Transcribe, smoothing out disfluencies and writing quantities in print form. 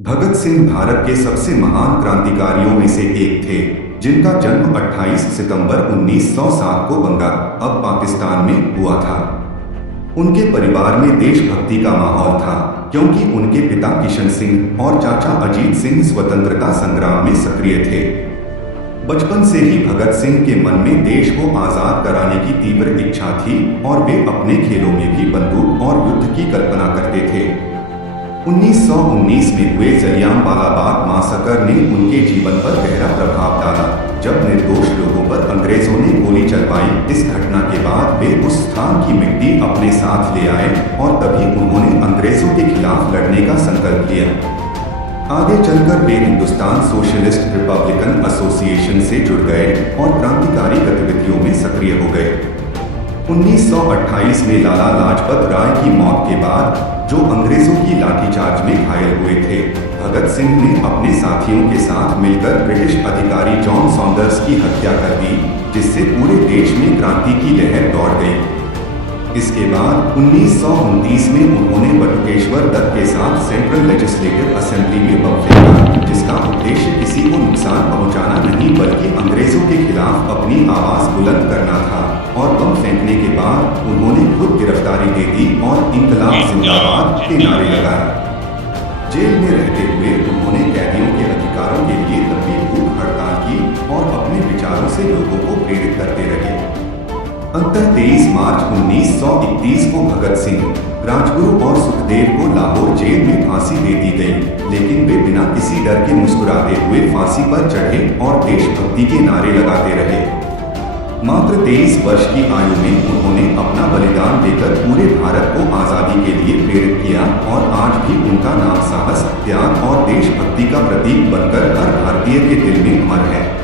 भगत सिंह भारत के सबसे महान क्रांतिकारियों में से एक थे, जिनका जन्म 28 सितंबर 1907 को बंगाल, अब पाकिस्तान में हुआ था। उनके परिवार में देशभक्ति का माहौल था, क्योंकि उनके पिता किशन सिंह और चाचा अजीत सिंह स्वतंत्रता संग्राम में सक्रिय थे। बचपन से ही भगत सिंह के मन में देश को आजाद कराने की तीव्र इच्छा थी और वे अपने खेलों में भी बंदूक और युद्ध की कल्पना करते थे। 1919 में हुए जलियांवाला बाग मासकर ने उनके जीवन पर गहरा प्रभाव डाला, जब निर्दोष लोगों पर अंग्रेजों ने गोली चलवाई। इस घटना के बाद वे उस स्थान की मिट्टी अपने साथ ले आए और तभी उन्होंने अंग्रेजों के खिलाफ लड़ने का संकल्प लिया। आगे चलकर वे हिंदुस्तान सोशलिस्ट रिपब्लिकन एसोसिएशन से जुड़ गए और क्रांतिकारी गतिविधियों में सक्रिय हो गए। 1928 में लाला लाजपत राय की मौत के बाद, जो अंग्रेजों की लाठीचार्ज में घायल हुए थे, भगत सिंह ने अपने साथियों के साथ मिलकर ब्रिटिश अधिकारी जॉन सॉन्डर्स की हत्या कर दी, जिससे पूरे देश में क्रांति की लहर दौड़ गई। इसके बाद 1929 में उन्होंने बटुकेश्वर दत्त के साथ सेंट्रल लेजिस्लेटिव असेंबली में बम फेंका, जिसका उद्देश्य किसी को नुकसान पहुंचाना नहीं बल्कि अंग्रेजों के खिलाफ अपनी आवाज बुलंद करना था। और बम फेंकने के बाद उन्होंने खुद गिरफ्तारी दे दी और इंकलाब जिंदाबाद के नारे लगाए। जेल में रहते हुए उन्होंने कैदियों के अधिकारों के लिए लंबी भूख हड़ताल की और अपने विचारों से लोगों को प्रेरित करते रहे। अंततः 23 मार्च 1931 को भगत सिंह, राजगुरु और सुखदेव को लाहौर जेल में फांसी दे दी गई, लेकिन वे बिना किसी डर के मुस्कुराते हुए फांसी पर चढ़े और देशभक्ति के नारे लगाते रहे। मात्र 23 वर्ष की आयु में उन्होंने अपना बलिदान देकर पूरे भारत को आजादी के लिए प्रेरित किया और आज भी उनका नाम साहस, त्याग और देशभक्ति का प्रतीक बनकर हर भारतीय के दिल में अमर है।